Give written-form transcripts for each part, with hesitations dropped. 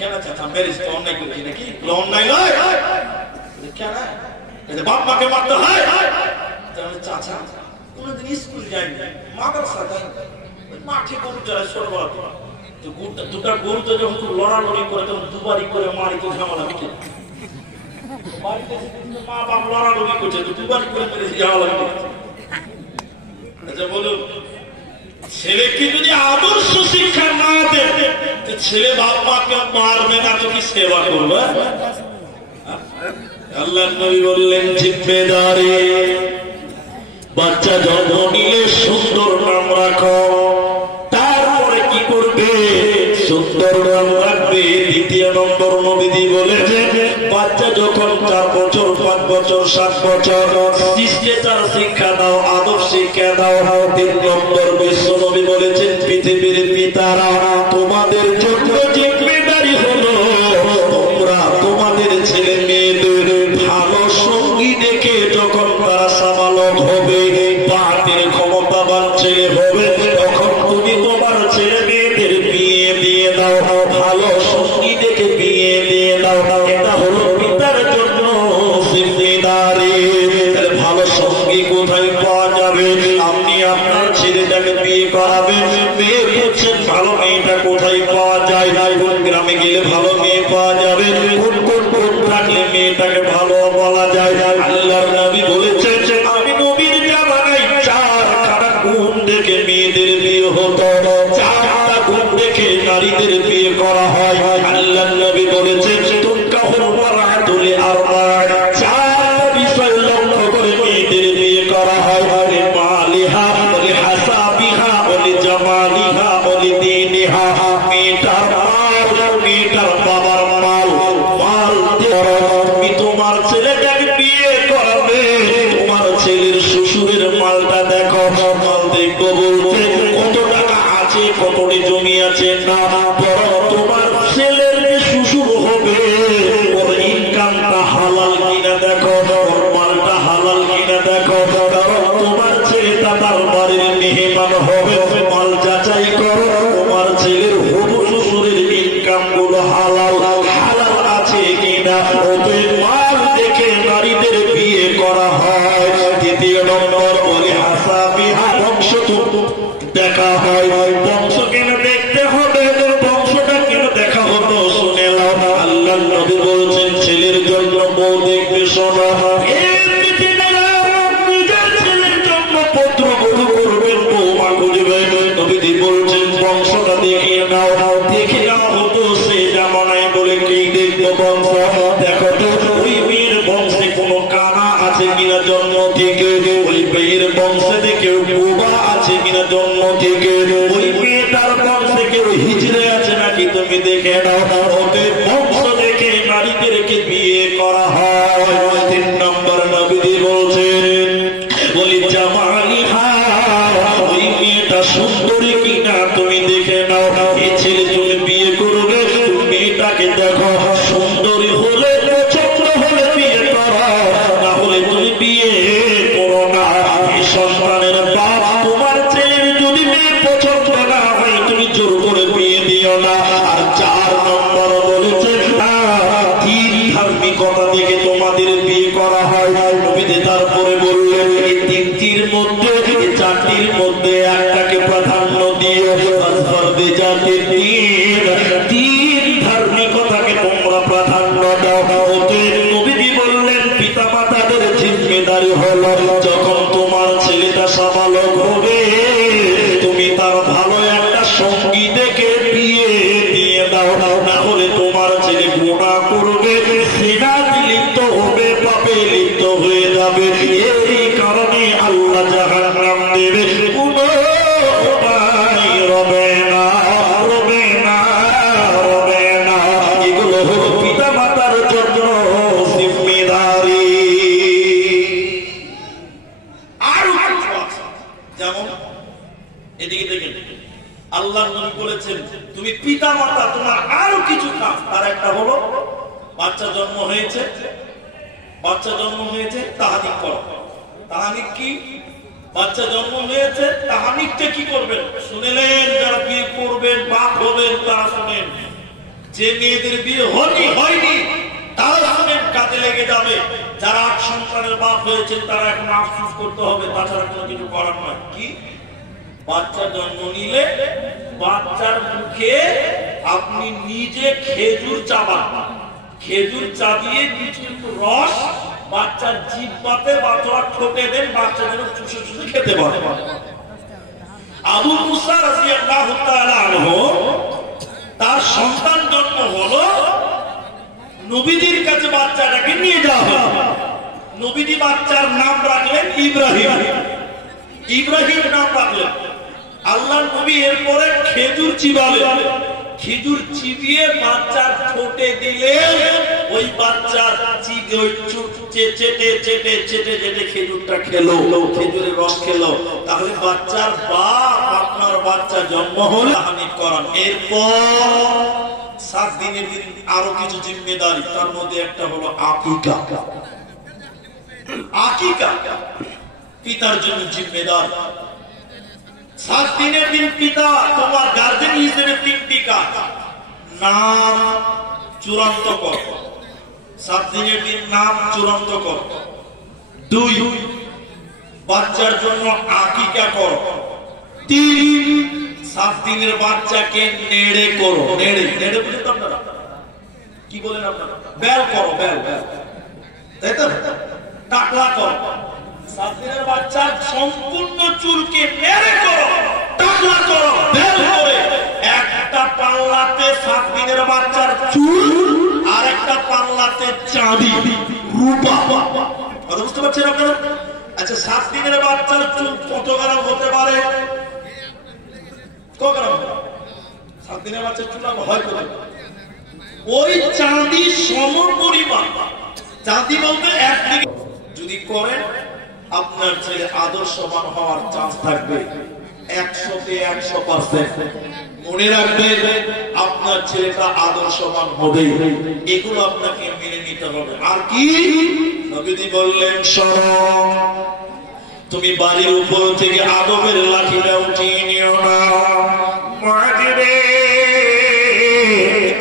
কেন চাচা মেরিস তো অন্যায় করেছি নাকি? অন্যায় নয়। কেন বাপ মাকে মারতে হয়? চাচা কোনদিন স্কুল যায়নি, মাদ্রাসা যায়নি, মাঠে গরু চড়ায় ছোটবেলা দুটা গরু তো যখন খুব লড়ালড়ি করে তখন দুবারই করে মারি তো ঝামেলা মিটে। মা বাপ লড়ালড়ি করছে দুবারই করে মেরে ঝামেলা মিটে। আচ্ছা বলুন, ছেলেকে যদি আদর্শ শিক্ষা না দেয় ছেলে বাপ মাকে মারবে না তো কি সেবা করবে? আল্লাহ নবী বললেন জিম্মেদারি, বাচ্চা জন্ম নিলে সুন্দর নাম রাখো, তারপরে কি করবে? সুন্দর নাম রাখবে। দ্বিতীয় নম্বর নবীজি বলেছেন বাচ্চা যখন 4 বছর 5 বছর 7 বছর শিষ্টাচার শিক্ষা দাও, আদব শিক্ষা দাও। 3 নম্বর বিশ্ব নবী বলেছেন পৃথিবীর পিতারা তোমাদের জন্য জিম্মেদারি হলো তোমরা তোমাদের ছেলে মেয়েদের ভালো সঙ্গী দেখে যখন তারা সাবালক হবে, বাতের ক্ষমতাবান ছেলে হবে, তখন তুমি তোমার ছেলে মেয়েদের বিয়ে দিয়ে দাও, ভালো সঙ্গী দেখে বিয়ে দিয়ে দাও। এটা হলো পিতার জন্য জিম্মেদারি। ভালো সঙ্গী কোথায় পাওয়া যাবে? আপনি আপনার ছেলেটাকে বিয়ে করাবেন, মেয়ে খুঁজছেন, ভালো মেয়েটা কোথায় পাওয়া যায়? কোন গ্রামে গেলে ভালো মেয়ে পাওয়া যাবে? কোন কোন কোন থাকলে মেয়েটাকে ভালো বলা যায়? আল্লাহর নবী বলেছেন আমি নবীর জামানায় 4খানা গুণ দেখে মেয়েদের বিয়ে হতো, 4টা গুণ দেখে নারীদের বিয়ে করা হয়। আল্লাহর নবী বলেছেন তুনকাহুল মারআতুল আরবা'a, 4 বিষয় লক্ষ্য করে মেয়েদের বিয়ে করা হয়। মালিহা ওয়ালি হাসাবিহা ওয়ালি জামালিহা ওয়ালি দীনিহা, মেয়েটার মাল, মেয়েটার বাবার মাল, মাল তুমি তোমার ছেলেটাকে বিয়ে করাবে, তোমার ছেলের শ্বশুরের মালটা দেখো, মাল দেখবো বলতে কত টাকা আছে, কতটি জমি আছে না, বরং তোমার ছেলের যে শ্বশুর হবে ওর ইনকামটা হালাল কিনা দেখো, ওর মালটা হালাল কিনা দেখো, কারণ তোমার ছেলেটা তার বাড়ির মেহমান হবে, মাল যাচাই করো তোমার ছেলের হবু শ্বশুরের ইনকাম গুলো হালাল হালাল আছে কিনা, ওদের মাল দেখে নারীদের বিয়ে করা হয়। দ্বিতীয় নম্বর বলে হাসাবিহা, বংশ দেখা হয়। বংশ কেন দেখতে হবে? বংশটা কেন দেখা হতো শুনে নাও। আল্লাহর নবী বলছেন ছেলের জন্য বউ দেখবে, শোনো নিজের ছেলের জন্য পুত্র বধূ করবেন, বৌমা খুঁজবে। নবীজি বলছেন বংশটা দেখে নাও। দেখে নাও হতো সে জামানায় বলে কি দেখবো বংশ? দেখো তো ওই মেয়ের বংশে কোনো কানা আছে কিনা জন্ম থেকে, ওই মেয়ের বংশে কেউ বোবা আছে কিনা জন্ম থেকে, ওই মেয়েটার বংশে কেউ হিজড়ে আছে নাকি তুমি দেখে নাও। ওদের বংশ দেখে নারীদেরকে বিয়ে করা হয়। 3 নম্বর নবীজি বলছেন বলি জামালিহা, ওই মেয়েটা সুন্দরী কিনা তুমি দেখে নাও। এই ছেলে তুমি বিয়ে করবে, তুমি মেয়েটাকে দেখো, সুন্দরী হলে পছন্দ হলে বিয়ে করো, না হলে তুমি বিয়ে করো না। এই সন্তানের বাপ তোমার ছেলের যদি মেয়ে পছন্দ না হয় তুমি জোর করে বিয়ে দিও না। আর 4 নম্বর বলেছে 3 ধার্মিকতা দেখে তোমাদের বিয়ে করা হয়। নবীজি তারপরে বললেন এই 3টির মধ্যে, এই 4টির মধ্যে একটাকে প্রাধান্য দিয়ে আসফারদে জাতি 3 ধার্মিকতাকে তোমরা প্রাধান্য দাও। ওদের নবীজি বললেন পিতা মাতাদের জিম্মেদারি হলো যখন তোমার ছেলেটা সাবালক হবে তুমি তার ভালো একটা সঙ্গী দেখে বিয়ে দিয়ে দাও, না হলে তোমার ছেলে গুনাহ করবে, জিনাতে লিপ্ত হবে, পাপে লিপ্ত হয়ে যাবে। এই কারণে আল্লাহ জাহান্নাম দেবে, কোনো উপায় রবে না, রবে না, রবে না। এগুলো হলো পিতা মাতার জন্য জিম্মেদারি। আরো যেমন এদিকে দেখেন আল্লাহ নবী বলেছেন তুমি পিতা মাতা তোমার আরো কিছু কাজ, তার একটা হলো বাচ্চা জন্ম হয়েছে, বাচ্চা জন্ম হয়েছে তাহানিক করো। তাহানিক কি? বাচ্চা জন্ম হয়েছে তাহানিকটা কি করবেন শুনেলেন, যারা বিয়ে করবেন বাপ হবেন তারা শুনেন। যে মেয়েদের বিয়ে হয়নি তারা শুনেন কাজে লেগে যাবে। যারা 8 সন্তানের বাপ হয়েছেন তারা এখন আফসোস করতে হবে, তাছাড়া কোনো কিছু করার নয়। কি বাচ্চা জন্ম নিলে বাচ্চার মুখে আপনি নিজে খেজুর চাবান, খেজুর চাবিয়ে কিছু রস বাচ্চার জিহ্বাতে বাচ্চার ঠোঁটে দেন, বাচ্চা যেন চুষে চুষে খেতে পারে। আবু মুসা রাদিয়াল্লাহু তাআলা আনহু তার সন্তান জন্ম হলো, নবীজির কাছে বাচ্চাটাকে নিয়ে যাওয়া হলো। নবীজি বাচ্চার নাম রাখলেন ইব্রাহিম। ইব্রাহিম নাম রাখলেন। আল্লাহর নবী এরপরে খেজুর চিবালেন, খেজুর চিবিয়ে বাচ্চার ঠোঁটে দিলে ওই বাচ্চা চেটে চেটে চেটে চেটে খেজুরটা খেলো, খেজুরের রস খেলো। তাহলে বাচ্চার বাপ আপনার বাচ্চা জন্ম হলো হানিফ করান। এরপর 7 দিনের দিন আরো কিছু জিম্মেদারি, তার মধ্যে একটা হলো আকিকা। আকিকা পিতার জন্য জিম্মেদার। 7 দিনের দিন পিতা তোমার গার্জেন হিসেবে 3টি কাজ। নাম চূড়ান্ত কর, 7 দিনের দিন নাম চূড়ান্ত কর। 2 বাচ্চার জন্য আকিকা কর। 3 7 দিনের বাচ্চাকে নেড়ে করো। নেড়ে বুঝতে আপনারা কি বলেন? আপনারা বেল করো, বেল তাই তো, টাকলা করো। 7 দিনের বাচ্চার সম্পূর্ণ চুলকে নেড়ে করো, টাকলা করো, বেল করে একটা পাল্লাতে 7 দিনের বাচ্চার চুল আর একটা পাল্লাতে চাঁদি রূপা। কথা বুঝতে পারছেন আপনারা? আচ্ছা, 7 দিনের বাচ্চার চুল কত গ্রাম হতে পারে? কত গ্রাম? 7 দিনের বাচ্চার চুল হয় কত? ওই চাঁদি সম পরিমাণ। চাঁদি বলতে একদিকে যদি করেন আপনার ছেলে আদর্শবান হওয়ার চান্স থাকবে 100-তে 100%। মনে রাখবেন আপনার ছেলেটা আদর্শবান হবে, এগুলো আপনাকে মেনে নিতে হবে। আর কি নবীজি বললেন, শোনো, তুমি বাড়ির উপর থেকে আদবের লাঠিটা উঠিয়ে নিও না।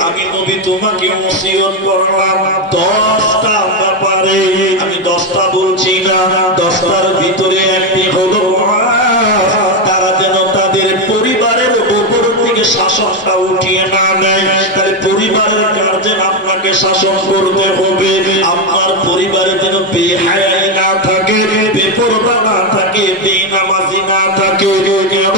আমি নবী তোমাকে ওসিয়ত করলাম 10টা ব্যাপারে। আমি 10টা বলছি না, 10টার ভিতরে একটি হলো তারা যেন তাদের পরিবারের উপর থেকে শাসনটা উঠিয়ে না নেয়। তাহলে পরিবারের গার্জেন আপনাকে শাসন করতে হবে। আপনার পরিবারে যেন বেহায়াই না থাকে, বেপরোয়া না থাকে, বেনামাজি না থাকে। কেন?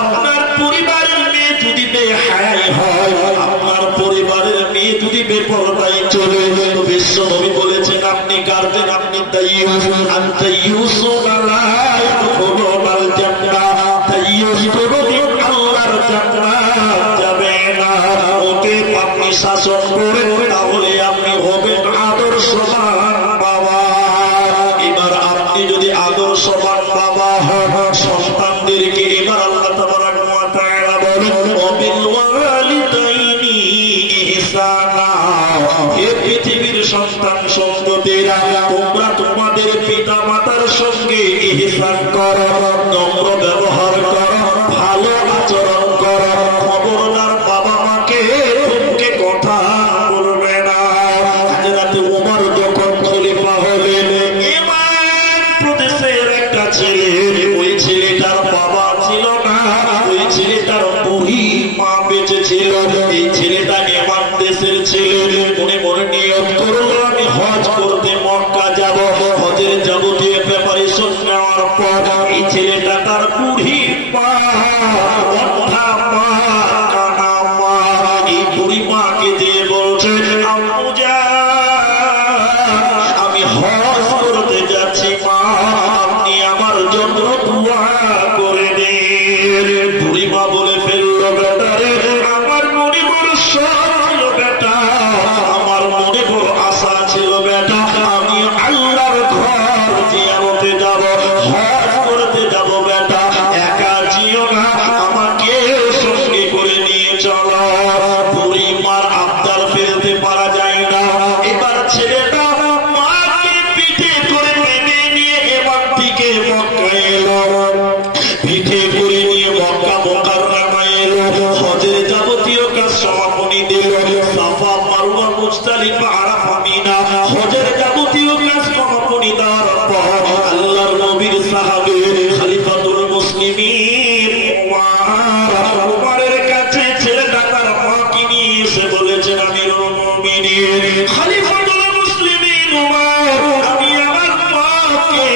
আপনার পরিবারের মেয়ে যদি বেহায়াই হয়, আপনার পরিবারের মেয়ে যদি বেপরোয়াই চলে, তো বিশ্ব নবী বলেছেন আপনি গার্জেন, আপনি দায়ুস। আনতা ইউসুফা লা ইয়াদখুলুল জান্নাহ। দায়ুস কোনদিন আল্লাহর জান্নাত যাবে না। ওকে আপনি শাসন করেন, তাহলে আপনি হবেন আদর্শবান বাবা। এবার আপনি যদি আদর্শবান বাবা হন, সন্তানদেরকে এবার আল্লাহ তাবারাক ওয়া তাআলা বলেন, ওয়াবিল ওয়ালিদাইনি ইহসানা। হে পৃথিবীর সন্তান সন্ততিরা, তোমরা তোমাদের পিতা মাতার সঙ্গে ইহসান করো, নম্র ব্যবহার করো, ভালো আচরণ করো। খবরদার বাবা মাকে মুখে কথা বলবে না। হযরত ওমর যখন খলিফা হলেন, ইমান প্রদেশের একটা ছেলে, ওই ছেলেটার বাবা ছিল না, ওই ছেলেটার মা বেঁচে ছিল। এই ছেলেটা ইমান দেশের ছেলে। মনে মনে নিয়ত করলো আমি হজ করতে মক্কা যাব। হজের যাবতীয় প্রিপারেশন নেওয়ার পর এই ছেলেটা তার বুড়ি মা, অন্ধা মা, কানা মা, এই বুড়ি মাকে দিয়ে বলছে, আম্মু জান, আমি হজ করতে যাচ্ছি মা, আপনি আমার জন্য দোয়া করে দিন। বুড়ি মা বলে ফেললো, বেটা রে, আমার মনে বড় শখ ছিল বেটা, আমার মনে বড় আশা ছিল বেটা, আমি আল্লাহর ঘর জিয়ারতে যাব, হজ করতে যাব বেটা, একা যেও না, আমাকে সঙ্গে করে নিয়ে চলো। বুড়ি মার আবদার ফেলতে পারা যায় না। এবার ছেলেটা মাকে পিঠে করে টেনে নিয়ে এবার থেকে মক্কা এলো। পিঠে করে নিয়ে মক্কা মুকাররমা এলো। হজের যাবতীয় কাজ সমাপনী দিল। মুজদালিফা আরাফা মিনা হজের যাবতীয় কাজ সমাপনী দেওয়ার পর আল্লাহর নবীর সাহাবী খলিফাতুল মুসলিমিন উমরের কাছে ছেলেটা তার মাকে নিয়ে এসে বলেছেন আমিরুল মুমিনিন খলিফাতুল মুসলিমিন উমর আমি আমার মাকে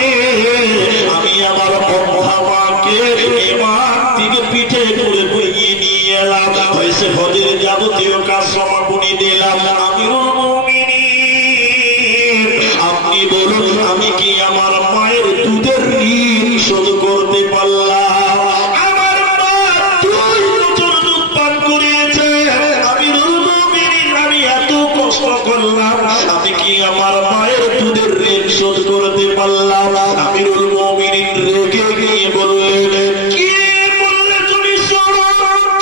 ইমাম থেকে পিঠে করে বইয়ে নিয়ে এলাম হয়েছে হজের যাবতীয় কাজ সমাপনী দিলাম আমিরুল মুমিনিন আপনি বলুন আমি কি আমার মায়ের দুধের ঋণ শোধ করতে পারলাম আমার মা 2 বছর দুধ পান করিয়েছে আমিরুল মুমিনিন আমি এত কষ্ট করলাম আমি কি আমার মায়ের দুধের ঋণ শোধ করতে পারলাম আমিরুল মুমিনিন রেগে গিয়ে বললেন কি বললে তুমি শোনো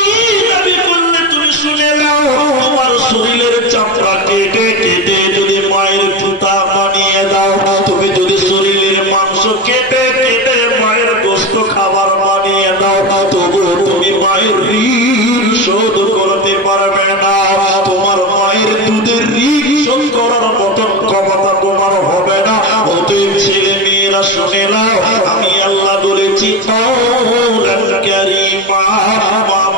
কি দাবি করলে তুমি শুনে নাও আমার শরীরের চামড়া কেটে কেটে যদি মায়ের জুতা বানিয়ে দাও তুমি যদি শরীরের মাংস কেটে কেটে মায়ের গোশত খাবার বানিয়ে দাও তবুও তুমি মায়ের ঋণ শোধ করতে পারবে না তোমার মায়ের দুধের ঋণ শোধ করার মতন ক্ষমতা তোমার হবে না অতএব ছেলে মেয়েরা শুনে নাও আমি আল্লাহ বলেছি মা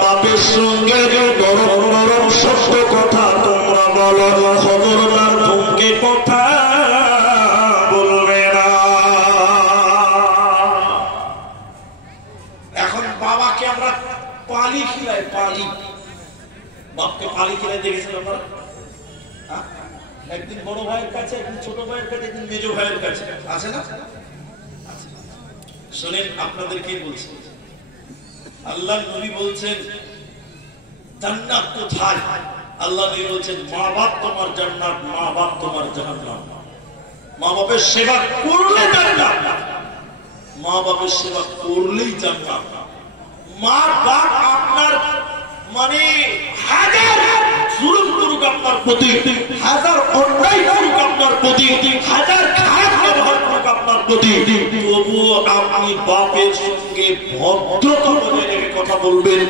বাপের সঙ্গে নরম নরম সত্য কথা তোমরা বলো খবরদার ধুমকে কথা বলবে না এখন বাবাকে আমরা পালি খিলাই পালি বাপকে পালি খিলাই দেখেছেন আপনারা একদিন বড় ভাইয়ের কাছে একদিন ছোট ভাইয়ের কাছে একদিন মেজো ভাইয়ের কাছে আছে না শুনেন আপনাদেরকে বলছি আল্লাহ নবী বলছেন জান্নাত কোথায় আল্লাহ নবী বলছেন মা বাপ তোমার জান্নাত মা বাপ তোমার জাহান্নাম মা বাপের সেবা করলে জান্নাত মা বাপের সেবা করলেই জান্নাত মা বাপ আপনার মানে হাজার জুলুম করুক আপনার প্রতি হাজার অন্যায় করুক আপনার প্রতি হাজার খারাপ ব্যবহার করুক আপনার প্রতি তবুও আপনি বাপের সঙ্গে ভদ্রতা বজায় রেখে কথা বলবেন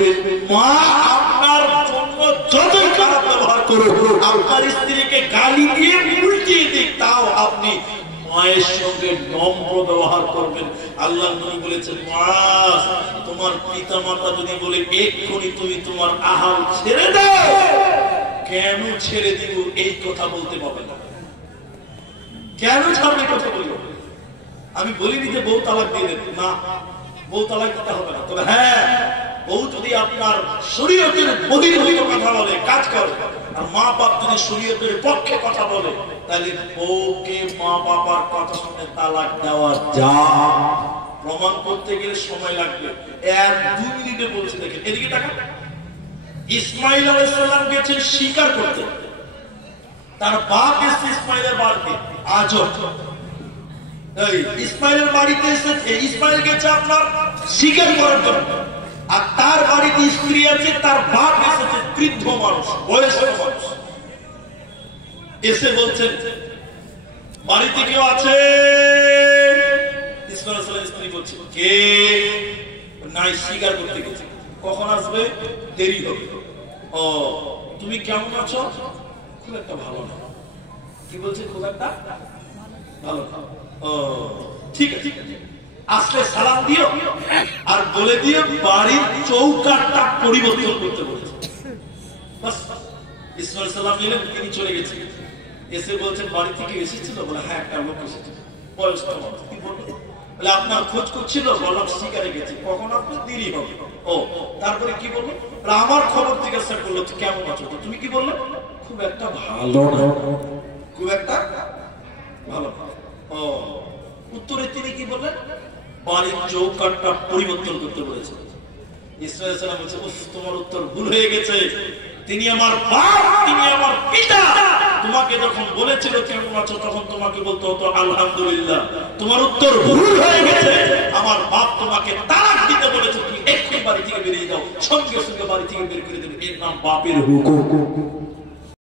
মা আপনার জন্য যতই খারাপ ব্যবহার করুক আপনার স্ত্রীকে গালি দিয়ে উল্টিয়ে দিক তাও আপনি মায়ের সঙ্গে নম্র ব্যবহার করবেন আল্লাহ নবী বলেছেন মা তোমার পিতা মাতা যদি বলে এক্ষুনি তুমি তোমার আহার ছেড়ে দাও কেন ছেড়ে দিব এই কথা বলতে পারবে না কেন ছাড়বে কথা বলবো আমি বলিনি যে বউ তালাক দিয়ে দেবে না বউ তালাক দিতে হবে না তবে হ্যাঁ বউ যদি আপনার শরীয়তের বহির্ভূত কথা বলে কাজ করে আর মা বাপ যদি শরীয়তের পক্ষে কথা বলে তাহলে বউকে মা বাবার কথা শুনে তালাক দেওয়া যায় প্রমাণ করতে গেলে সময় লাগবে 1-2 মিনিটে বলছে দেখেন এদিকে তাকান ইসমাইল আলাইহিস সালাম গেছেন শিকার করতে তার বাপ এসে ইসমাইলের বাড়িতে আজব ইসমাইলের বাড়িতে এসেছে ইসমাইল গেছে আপনার শিকার করার জন্য আর তার বাড়িতে স্ত্রী আছে তার বাপ এসেছে বৃদ্ধ মানুষ বয়স্ক মানুষ এসে বলছেন বাড়িতে কেউ আছে ইসমাইল আলাইহিস সালাম স্ত্রী বলছে কে নাই শিকার করতে গেছে কখন আসবে দেরি হবে ও তুমি কেমন আছো খুব একটা ভালো না কি বলছে খুব একটা ভালো না ও ঠিক আছে আসলে সালাম দিও আর বলে দিও বাড়ির চৌকাঠটা পরিবর্তন করতে বলেছে বাস ইসমাইল সালাম নিলেন তিনি চলে গেছেন এসে বলছেন বাড়ি থেকে এসেছিল বলে হ্যাঁ একটা লোক এসেছিল বয়স্ক মানুষ কি বললো বলে আপনার খোঁজ করছিল বললাম শিকারে গেছি কখন আপনার দেরি হবে ও তারপরে কি বললো আমার খবর জিজ্ঞাসা করলো কেমন আছো তুমি কি বললে খুব একটা ভালো না খুব একটা ভালো ও উত্তরে তিনি কি বললেন বাড়ির চৌকাঠটা পরিবর্তন করতে বলেছে ইসমাইল সালাম বলছে উফ তোমার উত্তর ভুল হয়ে গেছে তিনি আমার বাপ তিনি আমার পিতা তোমাকে যখন বলেছিল কেমন আছো তখন তোমাকে বলতে হতো আলহামদুলিল্লাহ তোমার উত্তর ভুল হয়ে গেছে আমার বাপ তোমাকে তালাক দিতে বলেছে তুমি এক্ষুনি বাড়ি থেকে বেরিয়ে যাও সঙ্গে সঙ্গে বাড়ি থেকে বের করে দেবে এর নাম বাপের হুকুম